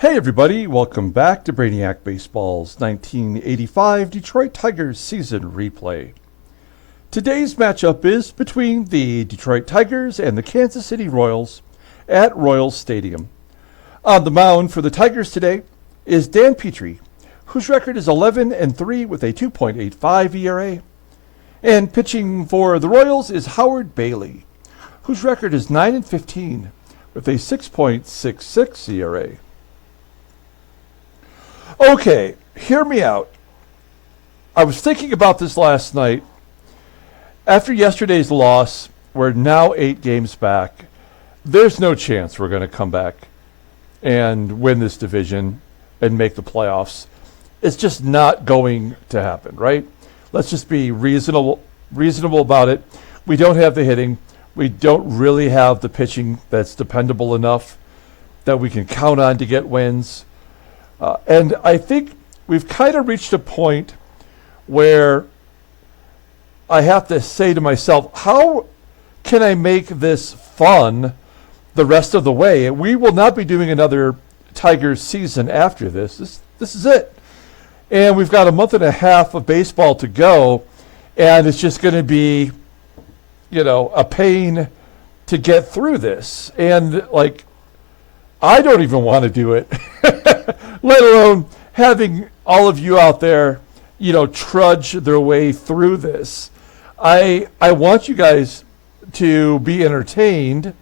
Hey everybody, welcome back to Brainiac Baseball's 1985 Detroit Tigers season replay. Today's matchup is between the Detroit Tigers and the Kansas City Royals at Royals Stadium. On the mound for the Tigers today is Dan Petry, whose record is 11-3 with a 2.85 ERA. And pitching for the Royals is Howard Bailey, whose record is 9-15 with a 6.66 ERA. Okay, hear me out. I was thinking about this last night. After yesterday's loss, we're now 8 games back. There's no chance we're going to come back and win this division and make the playoffs. It's just not going to happen, right? Let's just be reasonable about it. We don't have the hitting. We don't really have the pitching that's dependable enough that we can count on to get wins. And I think we've kind of reached a point where I have to say to myself, how can I make this fun the rest of the way? We will not be doing another Tigers season after this. This is it. And we've got a month and a half of baseball to go, and it's just going to be, a pain to get through this. And, I don't even want to do it, let alone having all of you out there, trudge their way through this. I want you guys to be entertained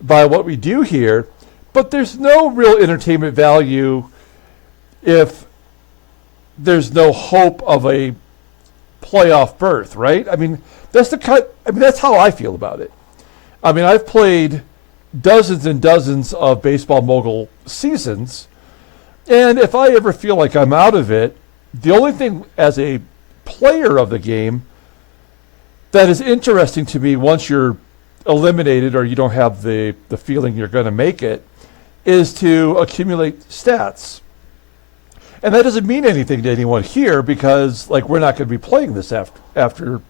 by what we do here, but there's no real entertainment value if there's no hope of a playoff berth, right? That's how I feel about it. I've played dozens and dozens of baseball mogul seasons, and if I ever feel like I'm out of it, the only thing as a player of the game that is interesting to me once you're eliminated or you don't have the feeling you're going to make it is to accumulate stats. And that doesn't mean anything to anyone here because we're not going to be playing this after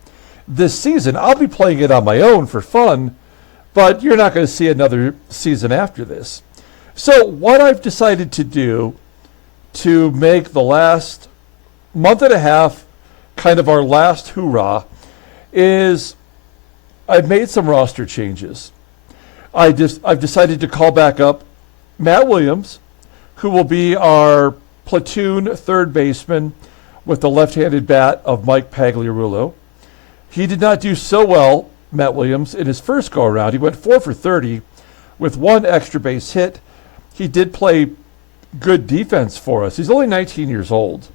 this season. I'll be playing it on my own for fun, but you're not going to see another season after this. So what I've decided to do to make the last month and a half kind of our last hoorah is I've made some roster changes. I've decided to call back up Matt Williams, who will be our platoon third baseman with the left-handed bat of Mike Pagliarulo. He did not do so well, Matt Williams, in his first go-around. He went 4 for 30 with 1 extra base hit. He did play good defense for us. He's only 19 years old.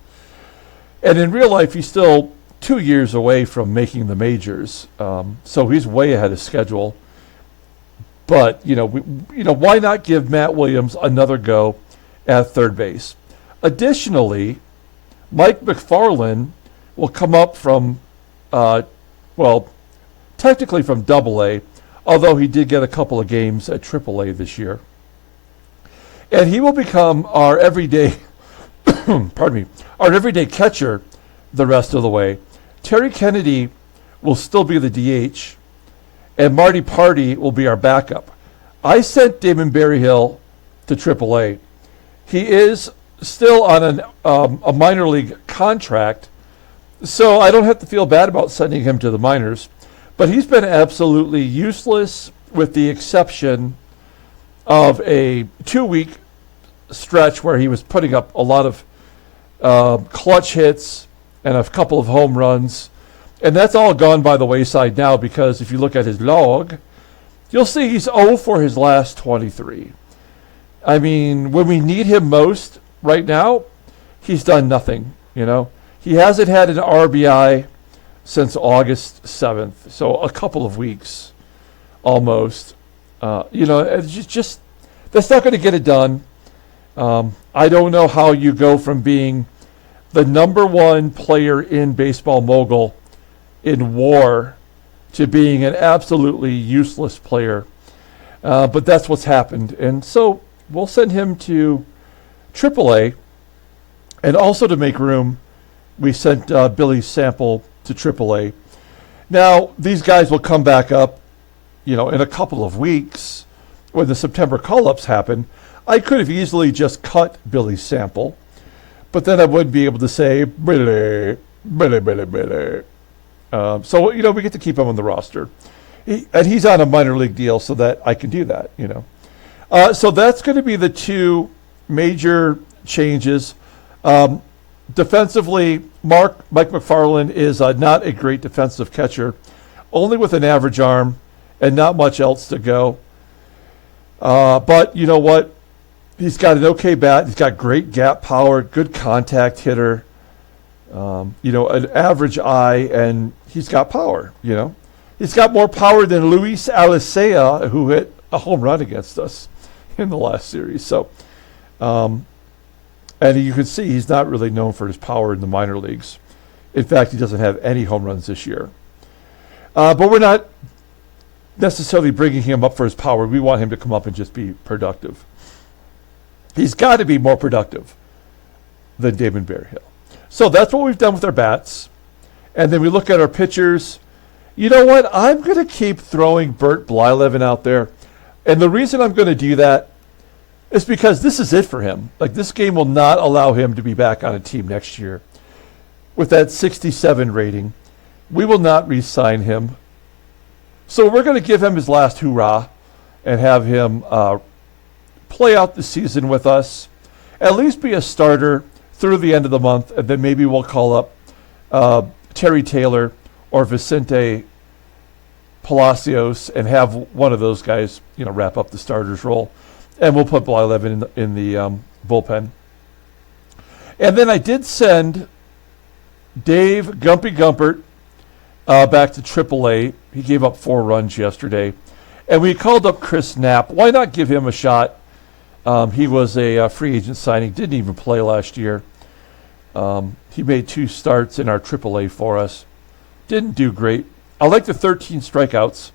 And in real life, he's still 2 years away from making the majors. So he's way ahead of schedule. But, why not give Matt Williams another go at third base? Additionally, Mike MacFARLANE will come up from, technically from AA, although he did get a couple of games at AAA this year. And he will become our everyday, our everyday catcher the rest of the way. Terry Kennedy will still be the DH, and Marty Party will be our backup. I sent Damon Berryhill to AAA. He is still on a minor league contract, so I don't have to feel bad about sending him to the minors. But he's been absolutely useless with the exception of a 2-week stretch where he was putting up a lot of clutch hits and a couple of home runs. And that's all gone by the wayside now because if you look at his log, you'll see he's 0 for his last 23. When we need him most right now, he's done nothing, He hasn't had an RBI since August 7th, so a couple of weeks almost. It's just that's not going to get it done. I don't know how you go from being the number 1 player in baseball mogul in WAR to being an absolutely useless player. But that's what's happened. And so we'll send him to AAA. And also to make room, we sent Billy Sample to AAA. Now, these guys will come back up, in a couple of weeks when the September call-ups happen. I could have easily just cut Billy's sample, but then I would be able to say, Billy, Billy, Billy, Billy. So, we get to keep him on the roster. And he's on a minor league deal so that I can do that, So that's going to be the two major changes. Defensively, Mike MacFarlane is not a great defensive catcher, only with an average arm and not much else to go. But you know what? He's got an okay bat. He's got great gap power, good contact hitter, an average eye, and he's got power, He's got more power than Luis Alicea, who hit a home run against us in the last series. So, and you can see he's not really known for his power in the minor leagues. In fact, he doesn't have any home runs this year. But we're not necessarily bringing him up for his power. We want him to come up and just be productive. He's got to be more productive than Damon Berryhill. So that's what we've done with our bats. And then we look at our pitchers. You know what? I'm going to keep throwing Bert Blyleven out there. And the reason I'm going to do that is because this is it for him. Like, this game will not allow him to be back on a team next year. With that 67 rating, we will not re-sign him. So we're going to give him his last hoorah and have him play out the season with us, at least be a starter through the end of the month, and then maybe we'll call up Terry Taylor or Vicente Palacios and have one of those guys, wrap up the starter's role. And we'll put Blyleven in the bullpen. And then I did send Dave Gumpy Gumpert back to AAA. He gave up 4 runs yesterday. And we called up Chris Knapp. Why not give him a shot? He was a free agent signing, didn't even play last year. He made 2 starts in our AAA for us. Didn't do great. I like the 13 strikeouts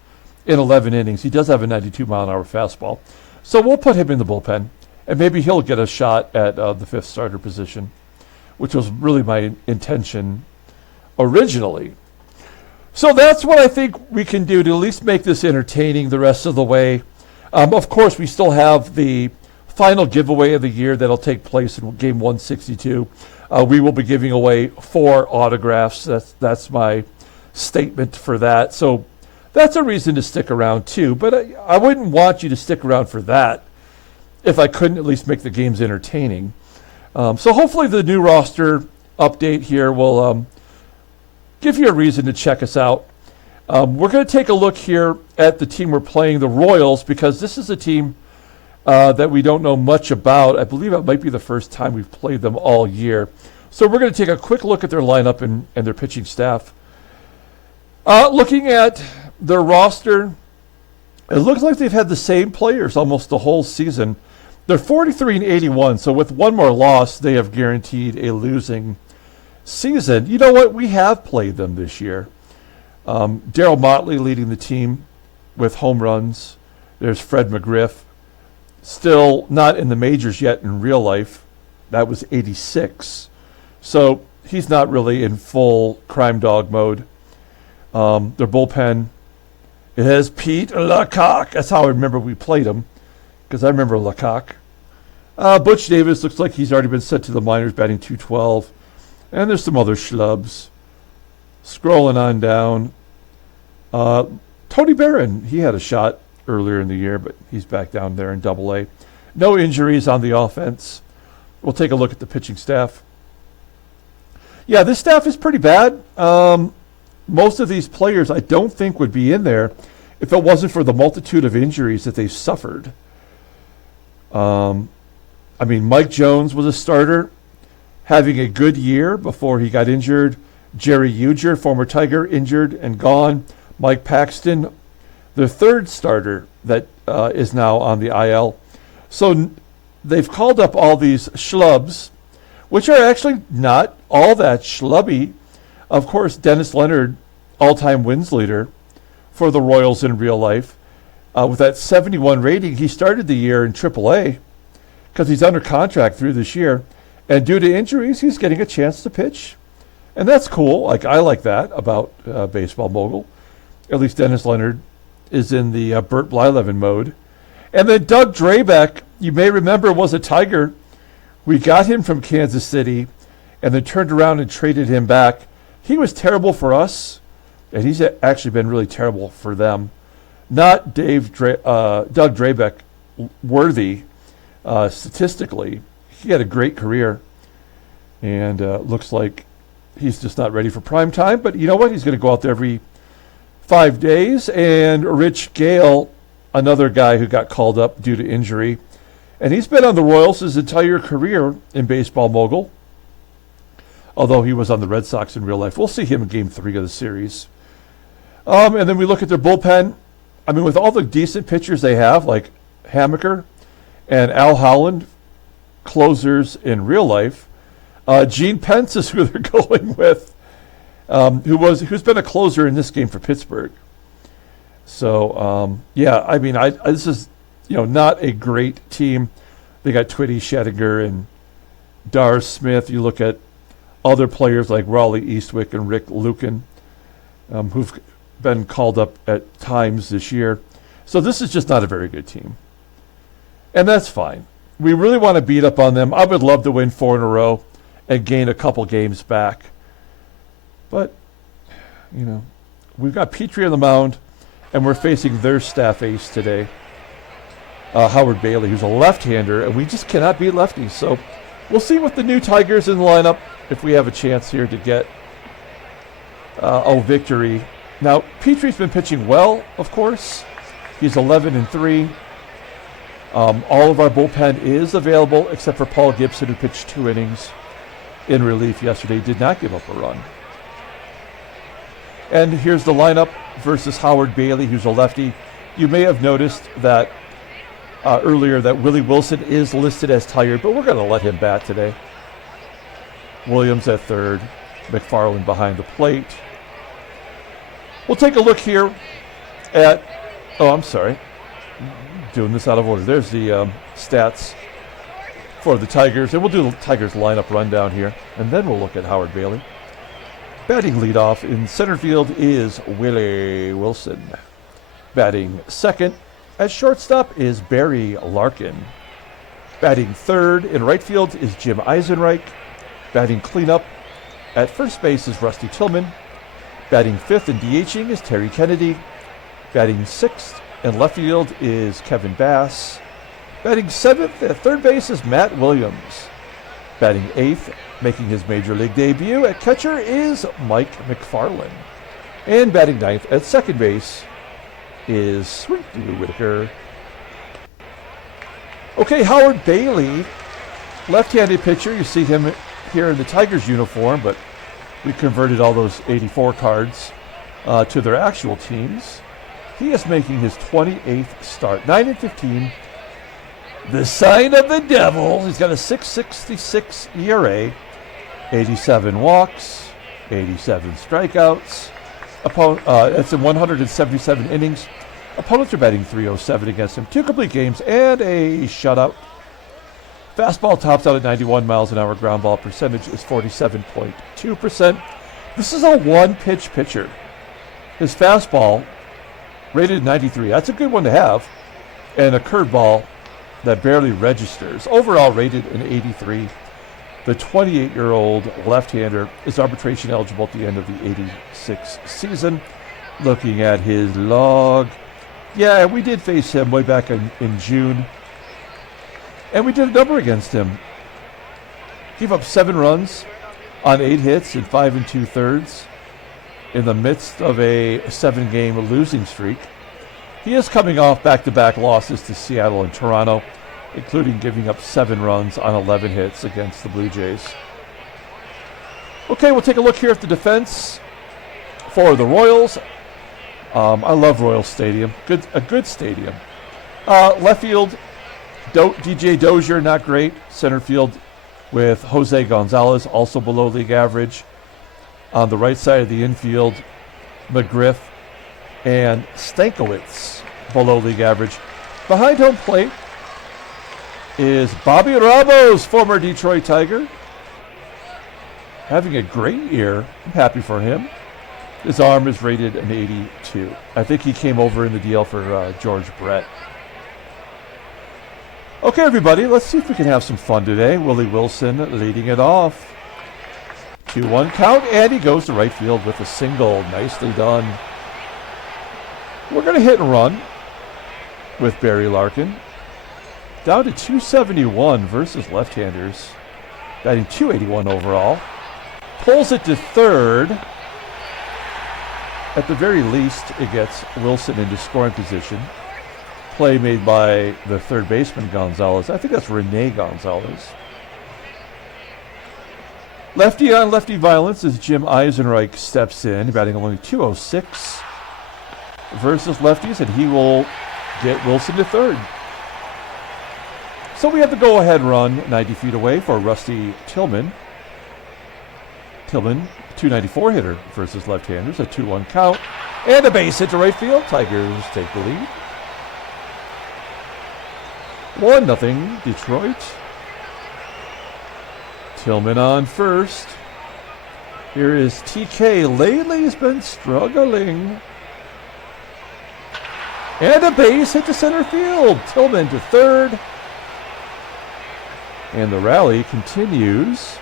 in 11 innings. He does have a 92-mile-an-hour fastball. So we'll put him in the bullpen, and maybe he'll get a shot at the 5th starter position, which was really my intention originally. So that's what I think we can do to at least make this entertaining the rest of the way. Of course, we still have the final giveaway of the year that'll take place in game 162. We will be giving away 4 autographs. That's my statement for that. So that's a reason to stick around too. But I wouldn't want you to stick around for that if I couldn't at least make the games entertaining. So hopefully the new roster update here will give you a reason to check us out. We're going to take a look here at the team we're playing, the Royals, because this is a team that we don't know much about. I believe it might be the first time we've played them all year. So we're going to take a quick look at their lineup and their pitching staff. Looking at their roster, it looks like they've had the same players almost the whole season. They're 43-81, so with one more loss, they have guaranteed a losing season. You know what? We have played them this year. Darryl Motley leading the team with home runs. There's Fred McGriff. Still not in the majors yet in real life. That was 86. So he's not really in full crime dog mode. Their bullpen, it has Pete Lecoq. That's how I remember we played him, because I remember Lecoq. Butch Davis looks like he's already been sent to the minors, batting .212. And there's some other schlubs. Scrolling on down. Tony Barron, he had a shot earlier in the year, but he's back down there in Double-A. No injuries on the offense. We'll take a look at the pitching staff. Yeah, this staff is pretty bad. Most of these players I don't think would be in there if it wasn't for the multitude of injuries that they've suffered. Mike Jones was a starter, having a good year before he got injured. Jerry Uger, former Tiger, injured and gone. Mike Paxton, the 3rd starter that is now on the IL. So they've called up all these schlubs, which are actually not all that schlubby. Of course, Dennis Leonard, all-time wins leader for the Royals in real life. With that 71 rating, he started the year in AAA because he's under contract through this year. And due to injuries, he's getting a chance to pitch. And that's cool. I like that about Baseball Mogul. At least Dennis Leonard is in the Bert Blyleven mode. And then Doug Drabek, you may remember, was a Tiger. We got him from Kansas City and then turned around and traded him back. He was terrible for us, and he's actually been really terrible for them. Not Doug Drabek worthy statistically. He had a great career, and looks like he's just not ready for prime time. But you know what? He's going to go out there every 5 days. And Rich Gale, another guy who got called up due to injury, and he's been on the Royals his entire career in Baseball Mogul, although he was on the Red Sox in real life. We'll see him in Game 3 of the series. And then we look at their bullpen. I mean, with all the decent pitchers they have, like Hammaker and Al Holland, closers in real life, Gene Pence is who they're going with, who's been a closer in this game for Pittsburgh. So, yeah, I mean, this is, not a great team. They got Twitty, Shettinger, and Dar Smith. You look at other players like Raleigh Eastwick and Rick Lucan, who've been called up at times this year. So this is just not a very good team. And that's fine. We really want to beat up on them. I would love to win 4 in a row and gain a couple games back. But, we've got Petry on the mound, and we're facing their staff ace today, Howard Bailey, who's a left-hander, and we just cannot beat lefties. So we'll see with the new Tigers in the lineup if we have a chance here to get a victory. Now, Petry's been pitching well, of course. He's 11-3. All of our bullpen is available except for Paul Gibson, who pitched 2 innings in relief yesterday, did not give up a run. And here's the lineup versus Howard Bailey, who's a lefty. You may have noticed that earlier that Willie Wilson is listed as tired, but we're going to let him bat today. Williams at third, MacFARLANE behind the plate. We'll take a look here at, doing this out of order. There's the stats for the Tigers, and we'll do the Tigers lineup rundown here, and then we'll look at Howard Bailey. Batting leadoff in center field is Willie Wilson. Batting second at shortstop is Barry Larkin. Batting third in right field is Jim EISENREICH. Batting cleanup at first base is Rusty Tillman. Batting fifth and DHing is Terry Kennedy. Batting sixth in left field is Kevin Bass. Batting seventh at third base is Matt Williams. Batting eighth, making his major league debut at catcher, is Mike McFarlane. And batting ninth at second base is Sweetie Whitaker. Okay, Howard Bailey, left-handed pitcher. You see him here in the Tigers uniform, but we converted all those 84 cards to their actual teams. He is making his 28th start, 9-15. The sign of the devil. He's got a 6.66 ERA, 87 walks, 87 strikeouts. It's in 177 innings. Opponents are batting .307 against him. 2 complete games and a shutout. Fastball tops out at 91 miles an hour. Ground ball percentage is 47.2%. This is a one-pitch pitcher. His fastball rated 93. That's a good one to have. And a curveball that barely registers. Overall rated an 83. The 28-year-old left-hander is arbitration eligible at the end of the 86 season. Looking at his log. Yeah, we did face him way back in June. And we did a number against him. Gave up 7 runs on 8 hits in 5 2/3 in the midst of a 7-game losing streak. He is coming off back-to-back losses to Seattle and Toronto, including giving up 7 runs on 11 hits against the Blue Jays. Okay, we'll take a look here at the defense for the Royals. I love Royal Stadium. A good stadium. Left field, DJ Dozier, not great. Center field with Jose Gonzalez, also below league average. On the right side of the infield, McGriff and Stankiewicz, below league average. Behind home plate is Bobby Ramos, former Detroit Tiger. Having a great year. I'm happy for him. His arm is rated an 82. I think he came over in the deal for George Brett. Okay, everybody, let's see if we can have some fun today. Willie Wilson leading it off. 2-1 count, and he goes to right field with a single. Nicely done. We're going to hit and run with Barry Larkin. Down to 271 versus left-handers. Batting 281 overall. Pulls it to third. At the very least, it gets Wilson into scoring position. Play made by the third baseman, Gonzalez. I think that's Rene Gonzalez. Lefty on lefty violence as Jim EISENREICH steps in, batting only 206 versus lefties, and he will get Wilson to third. So we have the go-ahead run 90 feet away for Rusty Tillman. Tillman, 294 hitter versus left-handers, a 2-1 count, and a base hit to right field. Tigers take the lead. 1-0 Detroit. Tillman on first. Here is TK. Lately has been struggling. And a base hit to center field. Tillman to third. And the rally continues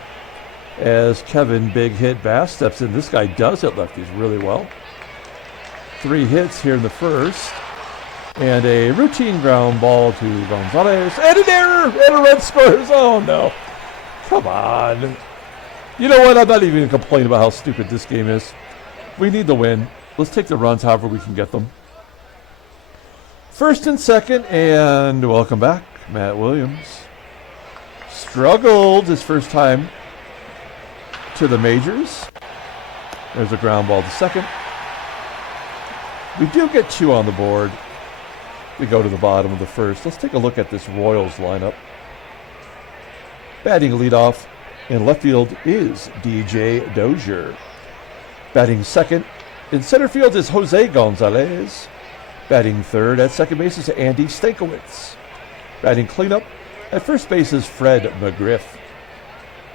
as Kevin Big Hit Bass steps in. This guy does hit lefties really well. 3 hits here in the first. And a routine ground ball to Gonzalez. And an error! And a run scores. Oh, no. Come on. You know what? I'm not even going to complain about how stupid this game is. We need the win. Let's take the runs however we can get them. First and second, and welcome back, Matt Williams. Struggled his first time to the majors. There's a ground ball to second. We do get 2 on the board. We go to the bottom of the first. Let's take a look at this Royals lineup. Batting leadoff in left field is DJ DOZIER. Batting second in center field is Jose Gonzalez. Batting third at second base is Andy STANKIEWICZ. Batting cleanup at first base is Fred McGRIFF.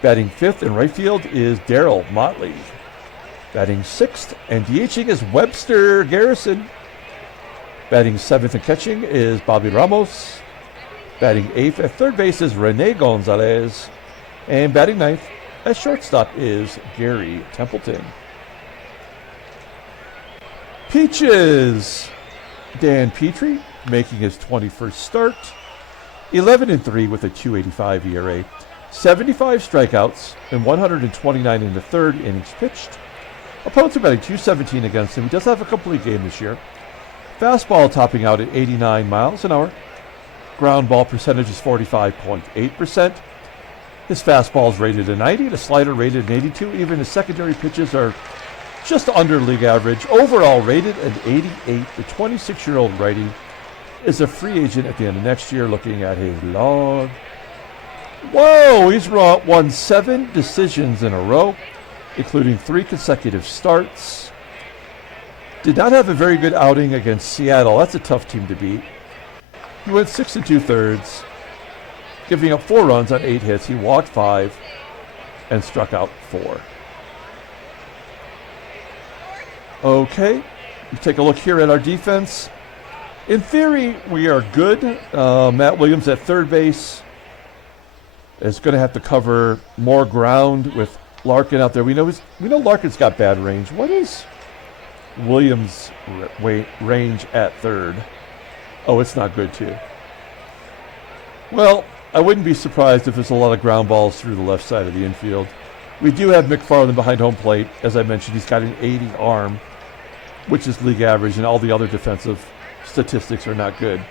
Batting fifth in right field is Darryl MOTLEY. Batting sixth and DHing is Webster Garrison. Batting seventh and catching is Bobby Ramos. Batting eighth at third base is Rene Gonzalez. And batting ninth at shortstop is Garry Templeton. Peaches. Dan Petry making his 21st start. 11-3 with a 2.85 ERA. 75 strikeouts and 129 in the third innings pitched. Opponents are batting .217 against him. He does have a complete game this year. Fastball topping out at 89 miles an hour. Ground ball percentage is 45.8%. His fastball is rated a 90, the slider rated an 82. Even his secondary pitches are just under league average. Overall rated an 88. The 26-year-old righty is a free agent at the end of next year. Looking at his log. Whoa, he's won 7 decisions in a row, including 3 consecutive starts. Did not have a very good outing against Seattle. That's a tough team to beat. He went 6 2/3, giving up 4 runs on 8 hits. He walked 5 and struck out 4. Okay, we take a look here at our defense. In theory, we are good. Matt Williams at third base is going to have to cover more ground with Larkin out there. We know Larkin's got bad range. What is Williams' range at third? Oh, it's not good too. Well, I wouldn't be surprised if there's a lot of ground balls through the left side of the infield. We do have MacFARLANE behind home plate. As I mentioned, he's got an 80 arm, which is league average, and all the other defensive statistics are not good,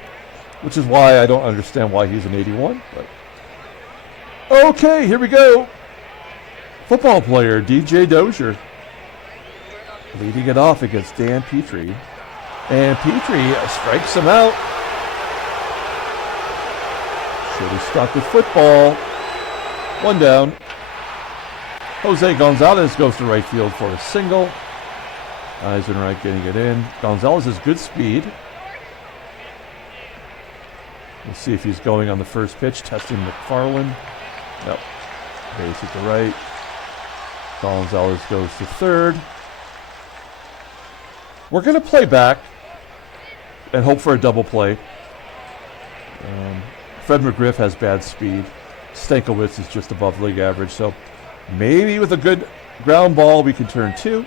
which is why I don't understand why he's an 81. But okay, here we go. Football player DJ DOZIER leading it off against Dan Petry. And Petry strikes him out. Should have stuck with football. 1 down. Jose Gonzalez goes to right field for a single. EISENREICH getting it in. Gonzalez has good speed. We'll see if he's going on the first pitch. Testing MacFARLANE. Nope. Base at the right. Gonzalez goes to third. We're going to play back and hope for a double play. Fred McGRIFF has bad speed. Stankiewicz is just above league average. So maybe with a good ground ball we can turn 2.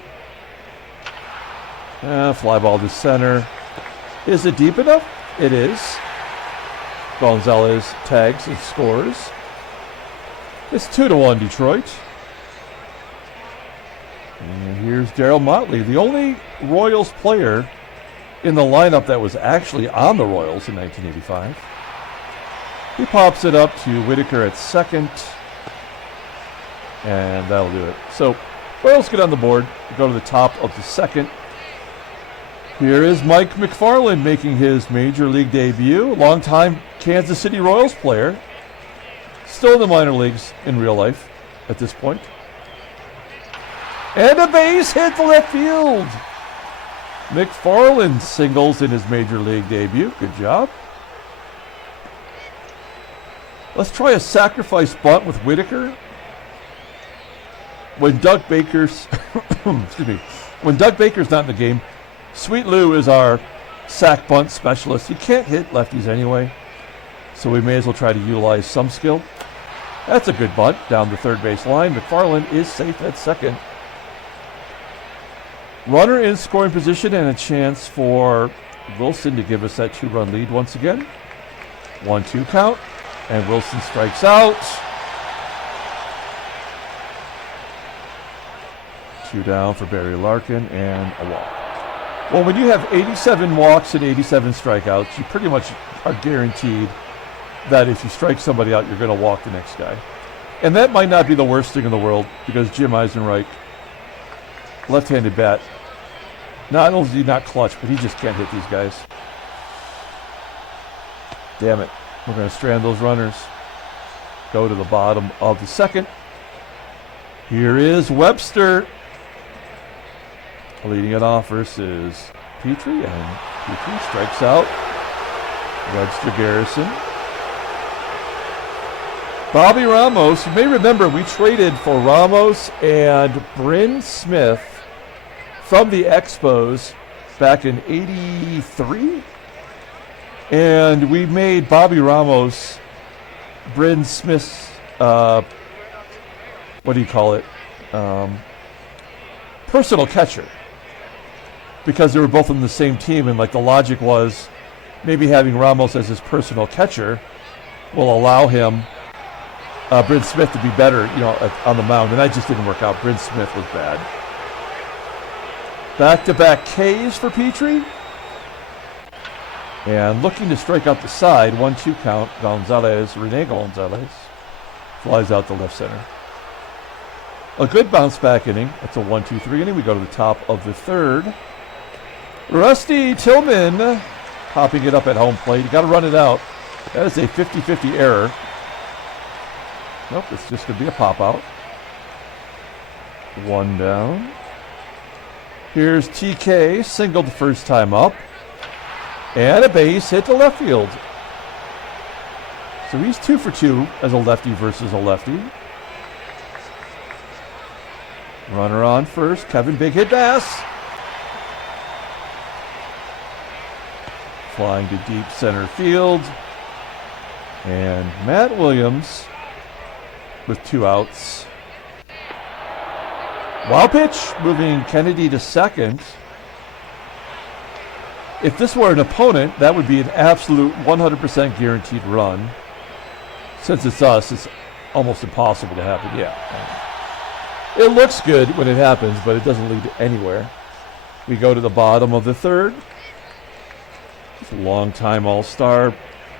Fly ball to center. Is it deep enough? It is. Gonzalez tags and scores. It's 2-1 Detroit. And here's Darryl Motley, the only Royals player in the lineup that was actually on the Royals in 1985. He pops it up to Whitaker at second. And that'll do it. So, Royals get on the board. Go to the top of the second. Here is Mike MacFARLANE making his major league debut. Longtime Kansas City Royals player. Still in the minor leagues in real life at this point. And a base hit to left field. MacFARLANE singles in his major league debut. Good job. Let's try a sacrifice bunt with Whitaker. When Doug Baker's excuse me, when Doug Baker's not in the game, Sweet Lou is our sack bunt specialist. He can't hit lefties anyway, so we may as well try to utilize some skill. That's a good bunt down the third base line. MacFARLANE is safe at second. Runner in scoring position and a chance for Wilson to give us that 2-run lead once again. 1-2 count, and Wilson strikes out. 2 down for Barry Larkin and a walk. Well, when you have 87 walks and 87 strikeouts, you pretty much are guaranteed that if you strike somebody out, you're going to walk the next guy. And that might not be the worst thing in the world, because Jim EISENREICH, left-handed bat, not only is he not clutch, but he just can't hit these guys. Damn it. We're going to strand those runners. Go to the bottom of the second. Here is Webster. Leading it off versus Petry, and Petry strikes out. Webster Garrison. Bobby Ramos. You may remember we traded for Ramos and Bryn Smith from the Expos back in '83. And we made Bobby Ramos Bryn Smith's, what do you call it? Personal catcher. Because they were both on the same team, and like the logic was maybe having Ramos as his personal catcher will allow him, Bryn Smith, to be better, on the mound. And that just didn't work out. Bryn Smith was bad. Back-to-back Ks for Petry. And looking to strike out the side, 1-2 count. Gonzalez, Rene Gonzalez, flies out to left center. A good bounce back inning. That's a 1-2-3 inning. We go to the top of the third. Rusty Tillman popping it up at home plate. You got to run it out. That is a 50-50 error. Nope, it's just going to be a pop out. 1 down. Here's TK, singled the first time up. And a base hit to left field. So he's 2 for 2 as a lefty versus a lefty. Runner on first. Kevin Big Hit Bass. Flying to deep center field. And Matt Williams with 2 outs. Wild pitch, moving Kennedy to second. If this were an opponent, that would be an absolute 100% guaranteed run. Since it's us, it's almost impossible to happen. Yeah. It looks good when it happens, but it doesn't lead anywhere. We go to the bottom of the third. Long-time All-Star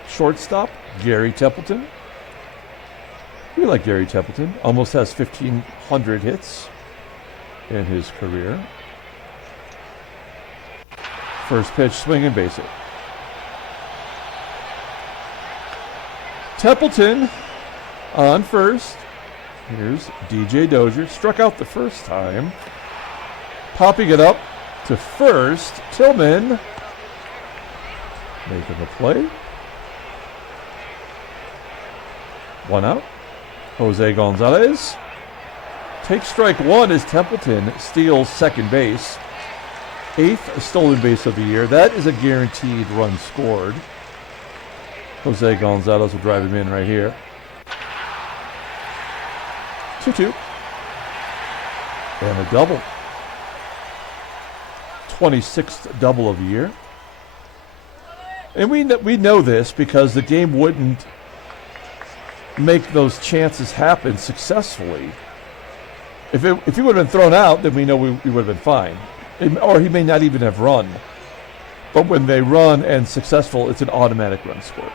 shortstop, Garry Templeton. We like Garry Templeton. Almost has 1,500 hits in his career. First pitch, swing and base hit. Templeton on first. Here's DJ Dozier. Struck out the first time. Popping it up to first. Tillman making the play. 1 out. Jose Gonzalez takes strike 1 as Templeton steals second base. 8th stolen base of the year. That is a guaranteed run scored. Jose Gonzalez will drive him in right here. 2-2. And a double. 26th double of the year. And we know this because the game wouldn't make those chances happen successfully. If he would have been thrown out, then we know we would have been fine. Or he may not even have run. But when they run and successful, it's an automatic run score.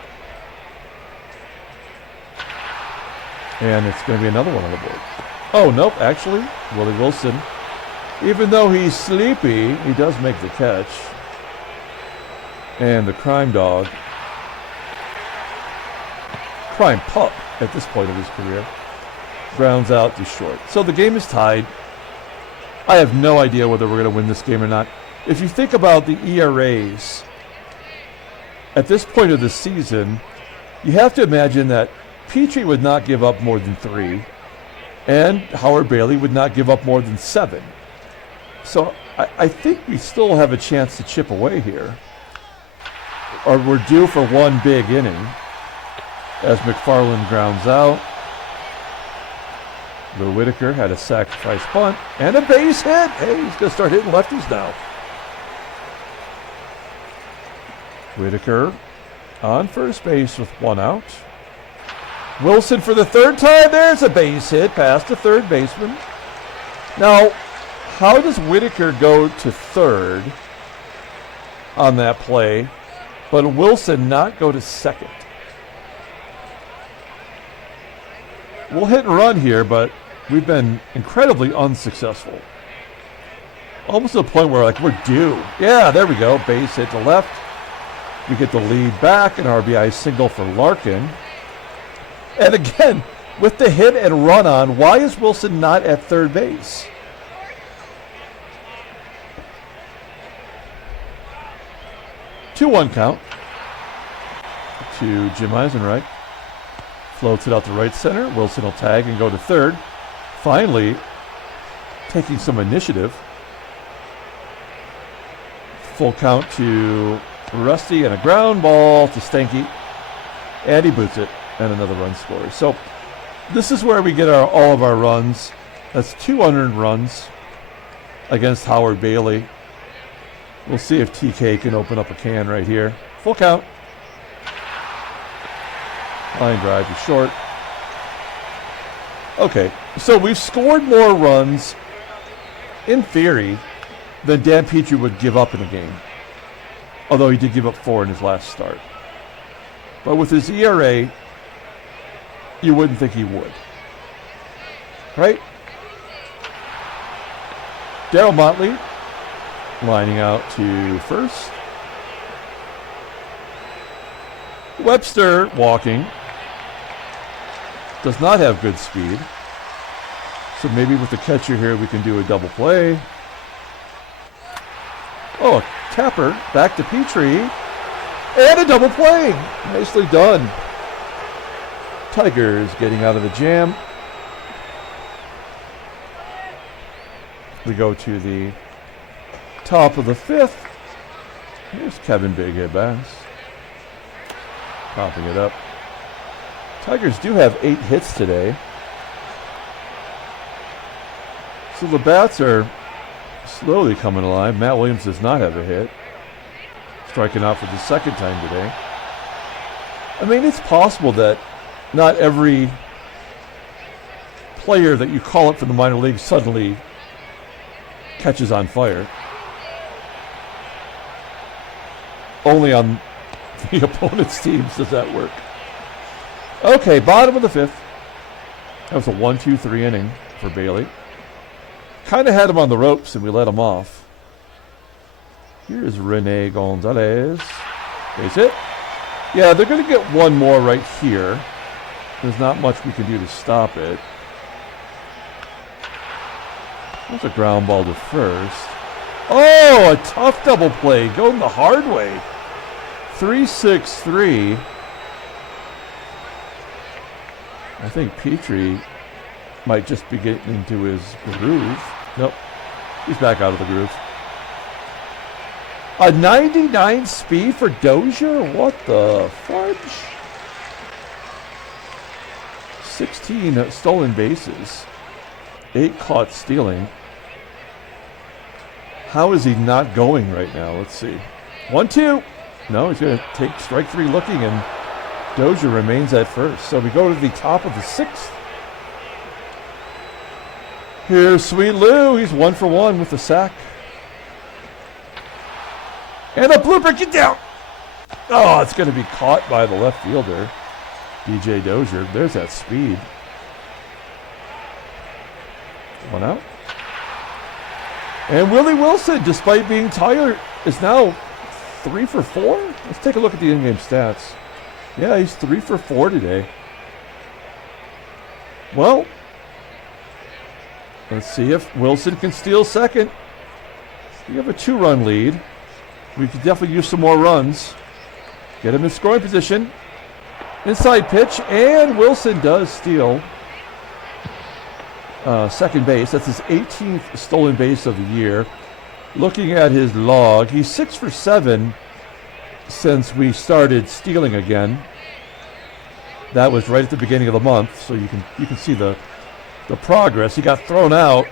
And it's going to be another one on the board. Oh, nope, actually, Willie Wilson, even though he's sleepy, he does make the catch. And the crime dog, crime pup at this point of his career, grounds out to short. So the game is tied. I have no idea whether we're going to win this game or not. If you think about the ERAs, at this point of the season, you have to imagine that Petry would not give up more than 3, and Howard Bailey would not give up more than 7. So I think we still have a chance to chip away here. Or we're due for one big inning as MacFARLANE grounds out. The Whitaker had a sacrifice bunt and a base hit. Hey, he's going to start hitting lefties now. Whitaker on first base with 1 out. Wilson for the 3rd time. There's a base hit past the 3rd baseman. Now, how does Whitaker go to 3rd on that play, but Wilson not go to 2nd? We'll hit and run here, but we've been incredibly unsuccessful. Almost to the point where we're due. Yeah, there we go. Base hit to left. We get the lead back, an RBI single for Larkin. And again, with the hit and run on, why is Wilson not at 3rd base? Two-one count to Jim Eisenreich. Floats it out to right center. Wilson will tag and go to 3rd. Finally, taking some initiative. Full count to Rusty and a ground ball to Stanky. And he boots it. And another run scored. So this is where we get all of our runs. That's 2 unearned runs against Howard Bailey. We'll see if TK can open up a can right here. Full count. Line drive to short. Okay, so we've scored more runs, in theory, than Dan Petry would give up in a game. Although he did give up 4 in his last start. But with his ERA, you wouldn't think he would. Right? Darryl Motley lining out to first. Webster walking. Does not have good speed. So maybe with the catcher here we can do a double play. Oh, a tapper back to Petry. And a double play. Nicely done. Tigers getting out of the jam. We go to the top of the 5th. Here's Kevin Big Head Bass. Popping it up. Tigers do have 8 hits today. So the bats are slowly coming alive. Matt Williams does not have a hit. Striking out for the 2nd time today. I mean, it's possible that not every player that you call up from the minor leagues suddenly catches on fire. Only on the opponent's teams does that work. Okay, bottom of the 5th. That was a 1-2-3 inning for Bailey. Kind of had him on the ropes and we let him off. Here's Rene Gonzalez. Base hit. Yeah, they're going to get one more right here. There's not much we can do to stop it. That's a ground ball to first. Oh, a tough double play. Going the hard way. 3-6-3. I think Petry might just be getting into his groove. Nope. He's back out of the groove. A 99 speed for Dozier? What the fudge? 16 stolen bases, 8 caught stealing. How is he not going right now? Let's see. 1-2. No, he's going to take strike 3 looking, and Dozier remains at first. So we go to the top of the 6th. Here's Sweet Lou. He's 1 for 1 with the sack. And a blooper. Get down. Oh, it's going to be caught by the left fielder, DJ Dozier. There's that speed. 1 out. And Willie Wilson, despite being tired, is now 3 for 4. Let's take a look at the in-game stats. Yeah, he's 3 for 4 today. Well, let's see if Wilson can steal second. We have a 2-run lead. We could definitely use some more runs. Get him in scoring position. Inside pitch, and Wilson does steal second base. That's his 18th stolen base of the year. Looking at his log, he's 6 for 7 since we started stealing again. That was right at the beginning of the month, so you can see the progress. He got thrown out,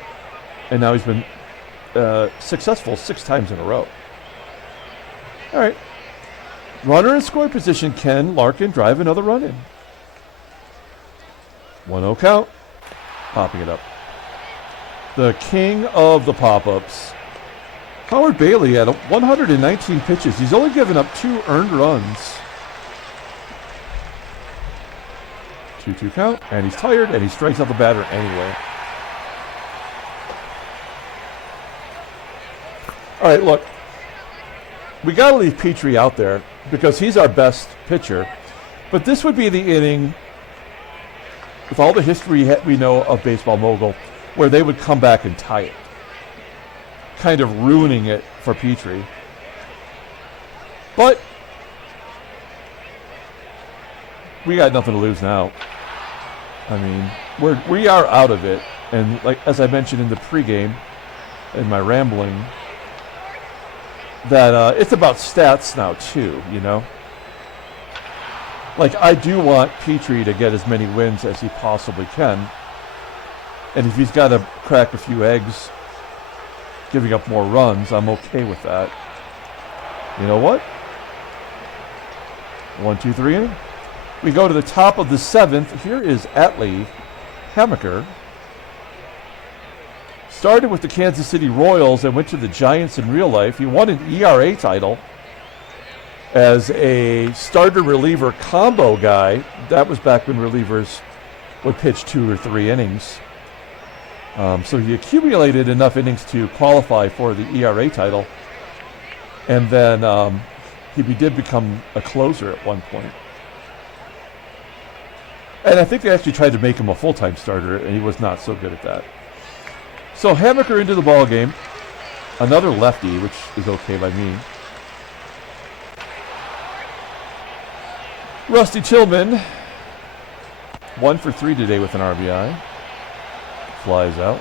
and now he's been successful 6 times in a row. All right. Runner in scoring position. Can Larkin drive another run in? 1-0 count. Popping it up. The king of the pop-ups. Howard Bailey had 119 pitches. He's only given up 2 earned runs. 2-2 count. And he's tired, and he strikes out the batter anyway. All right, look. We got to leave Petry out there because he's our best pitcher. But this would be the inning, with all the history we know of Baseball Mogul, where they would come back and tie it, kind of ruining it for Petry. But we got nothing to lose now. I mean, we are out of it. And like as I mentioned in the pregame, in my rambling, that it's about stats now too, you know? Like, I do want Petry to get as many wins as he possibly can. And if he's got to crack a few eggs, giving up more runs, I'm okay with that. You know what? 1, 2, 3 inning. We go to the top of the 7th. Here is Hammaker. Started with the Kansas City Royals and went to the Giants in real life. He won an ERA title as a starter-reliever combo guy. That was back when relievers would pitch 2 or 3 innings. So he accumulated enough innings to qualify for the ERA title. And then he did become a closer at one point. And I think they actually tried to make him a full-time starter, and he was not so good at that. So Hammaker into the ball game. Another lefty, which is okay by me. Rusty Tillman, 1 for 3 today with an RBI. Flies out.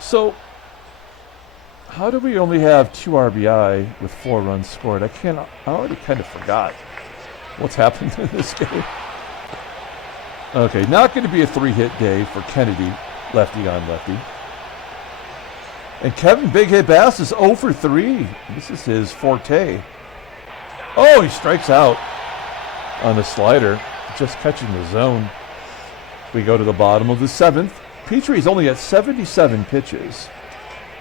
So, how do we only have 2 RBI with 4 runs scored? I already kind of forgot what's happened in this game. Okay, not going to be a 3-hit day for Kennedy, lefty on lefty. And Kevin Big Hit Bass is 0 for 3. This is his forte. Oh, he strikes out on the slider, just catching the zone. We go to the bottom of the 7th. Petry's only at 77 pitches.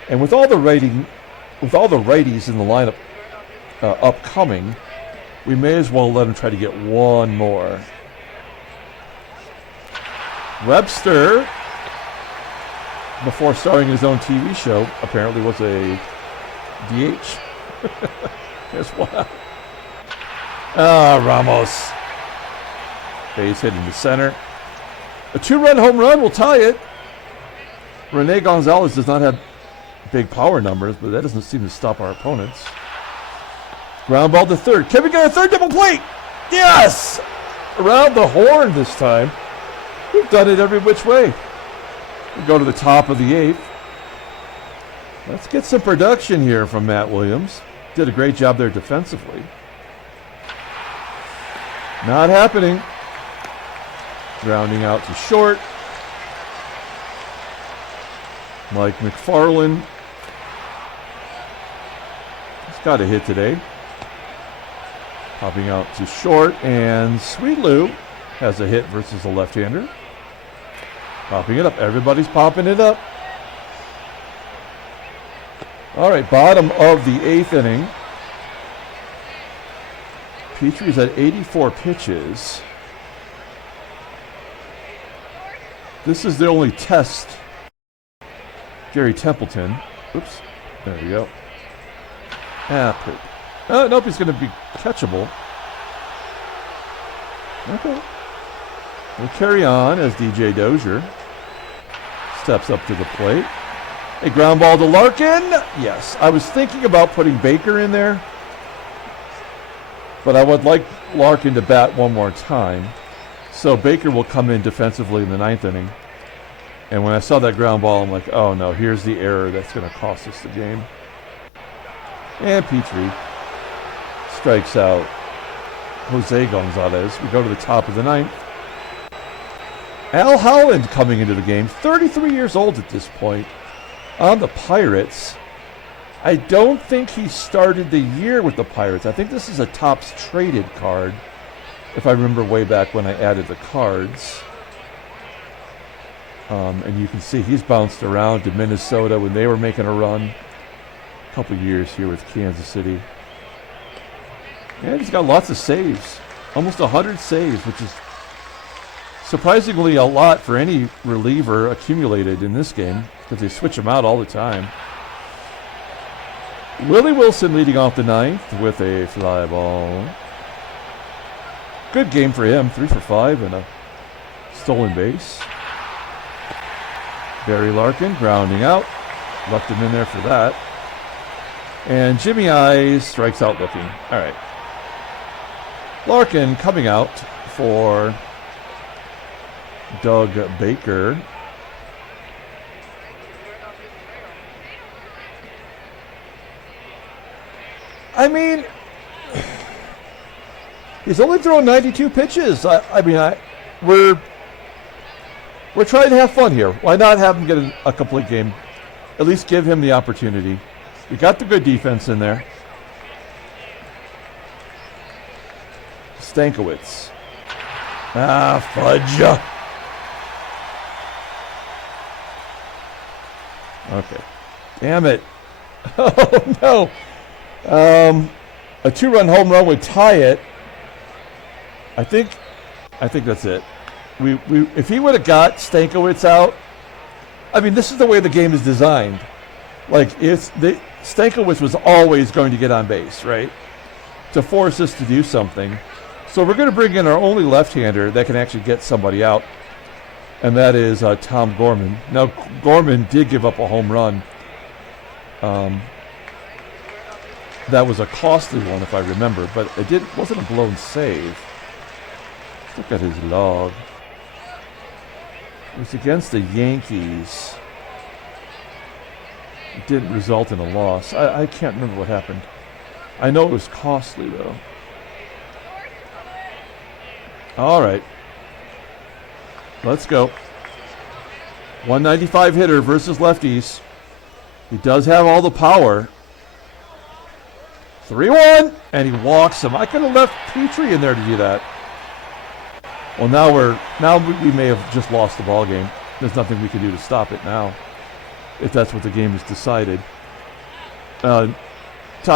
And with all the righties in the lineup upcoming, we may as well let him try to get one more. Webster, before starring his own TV show, apparently was a DH. Here's one. Ramos. Base hit in the center. A 2-run home run will tie it. Rene Gonzalez does not have big power numbers, but that doesn't seem to stop our opponents. Ground ball to third. Can we get a third double play? Yes! Around the horn this time. We've done it every which way. We go to the top of the 8th. Let's get some production here from Matt Williams. Did a great job there defensively. Not happening. Grounding out to short. Like MacFARLANE. He's got a hit today. Popping out to short, and Sweet Lou has a hit versus a left-hander. Popping it up. Everybody's popping it up. All right, bottom of the 8th inning. Petry's at 84 pitches. This is the only test. Garry Templeton. Oops. There we go. Nope, he's going to be catchable. Okay. We'll carry on as DJ DOZIER steps up to the plate. A ground ball to Larkin. Yes, I was thinking about putting Baker in there, but I would like Larkin to bat one more time. So Baker will come in defensively in the 9th inning. And when I saw that ground ball, I'm like, oh no, here's the error that's going to cost us the game. And Petry strikes out Jose Gonzalez. We go to the top of the 9th. Al Holland coming into the game, 33 years old at this point, on the Pirates. I don't think he started the year with the Pirates. I think this is a Topps traded card, if I remember way back when I added the cards. And you can see he's bounced around to Minnesota when they were making a run. A couple years here with Kansas City. And he's got lots of saves. Almost 100 saves, which is surprisingly a lot for any reliever accumulated in this game, because they switch them out all the time. Willie Wilson leading off the 9th with a fly ball. Good game for him, 3 for 5 and a stolen base. Barry Larkin grounding out. Left him in there for that. And Jimmy Eyes strikes out looking. All right. Larkin coming out for Doug Baker. I mean, he's only thrown 92 pitches. We're trying to have fun here. Why not have him get a complete game? At least give him the opportunity. We got the good defense in there. Stankiewicz. Fudge. Okay. Damn it. Oh, no. A 2-run home run would tie it. I think that's it. If he would have got Stankiewicz out, I mean, this is the way the game is designed. Like, Stankiewicz was always going to get on base, right? To force us to do something. So we're going to bring in our only left-hander that can actually get somebody out, and that is Tom Gorman. Now, Gorman did give up a home run. That was a costly one, if I remember, but it wasn't a blown save. Look at his log. It was against the Yankees. It didn't result in a loss. I can't remember what happened. I know it was costly, though. All right. Let's go. 195 hitter versus lefties. He does have all the power. 3-1, and he walks him. I could have left Petry in there to do that. Well, now we may have just lost the ball game. There's nothing we can do to stop it now, if that's what the game is decided. Todd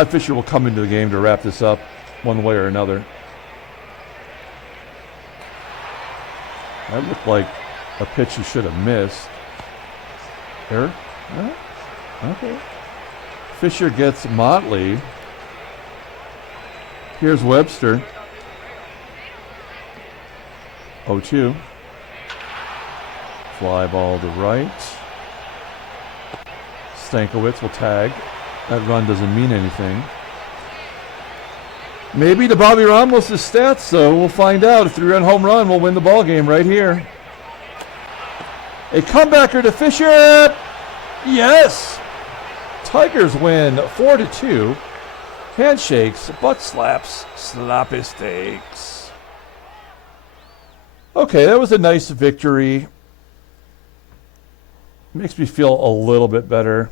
Fisher will come into the game to wrap this up one way or another. That looked like a pitch he should have missed. Error? No? Okay. Fisher gets Motley. Here's Webster. 0-2. Fly ball to right. Stankiewicz will tag. That run doesn't mean anything. Maybe to Bobby Ramos' stats, so we'll find out. A 3-run home run will win the ball game right here. A comebacker to Fisher. Yes. Tigers win 4-2. Handshakes, butt slaps, sloppy steaks. Okay, that was a nice victory. Makes me feel a little bit better.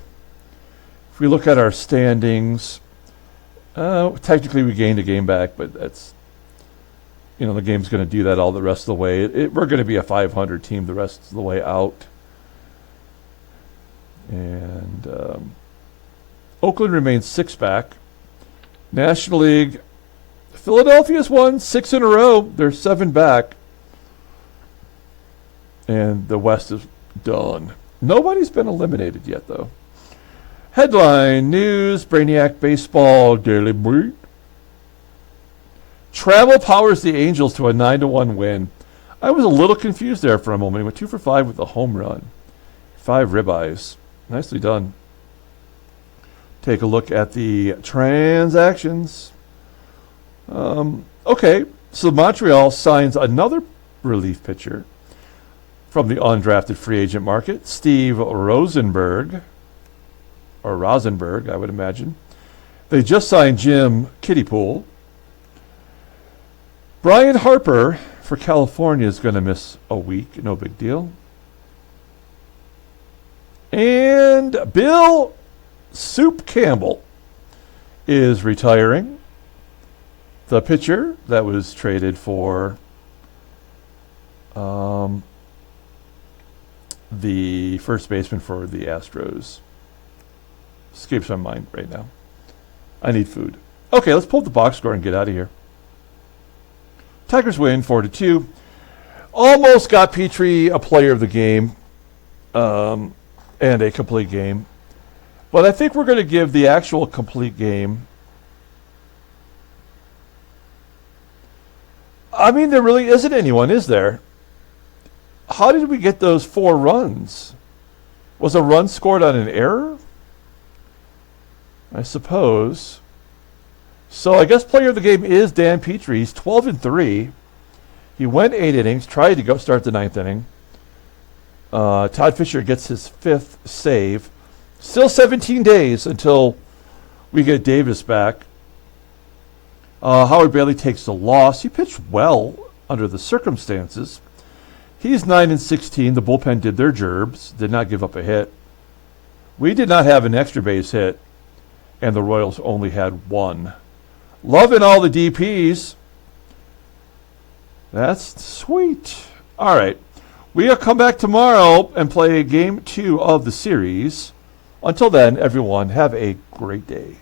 If we look at our standings, technically we gained a game back, but that's, the game's going to do that all the rest of the way. We're going to be a 500 team the rest of the way out. And Oakland remains 6 back. National League, Philadelphia's won 6 in a row. They're 7 back. And the West is done. Nobody's been eliminated yet, though. Headline news, Brainiac baseball, Daily Breed. Travel powers the Angels to a 9-1 win. I was a little confused there for a moment. He went 2 for 5 with a home run. 5 ribeyes. Nicely done. Take a look at the transactions. Okay, so Montreal signs another relief pitcher from the undrafted free agent market, Steve Rosenberg, or Rosenberg, I would imagine. They just signed Jim Kittypool. Brian Harper for California is going to miss a week, no big deal. And Bill Soup Campbell is retiring. The pitcher that was traded for the first baseman for the Astros. Escapes my mind right now. I need food. Okay, let's pull up the box score and get out of here. Tigers win 4-2. Almost got Petry a player of the game and a complete game. But I think we're going to give the actual complete game. I mean, there really isn't anyone, is there? How did we get those 4 runs? Was a run scored on an error? I suppose. So I guess player of the game is Dan Petry. He's 12-3. He went 8 innings, tried to go start the 9th inning. Todd Fisher gets his 5th save. Still 17 days until we get Davis back. Howard Bailey takes the loss. He pitched well under the circumstances. He's 9-16. The bullpen did their gerbs, did not give up a hit. We did not have an extra base hit, and the Royals only had 1. Loving all the DPs. That's sweet. All right. We'll come back tomorrow and play game 2 of the series. Until then, everyone, have a great day.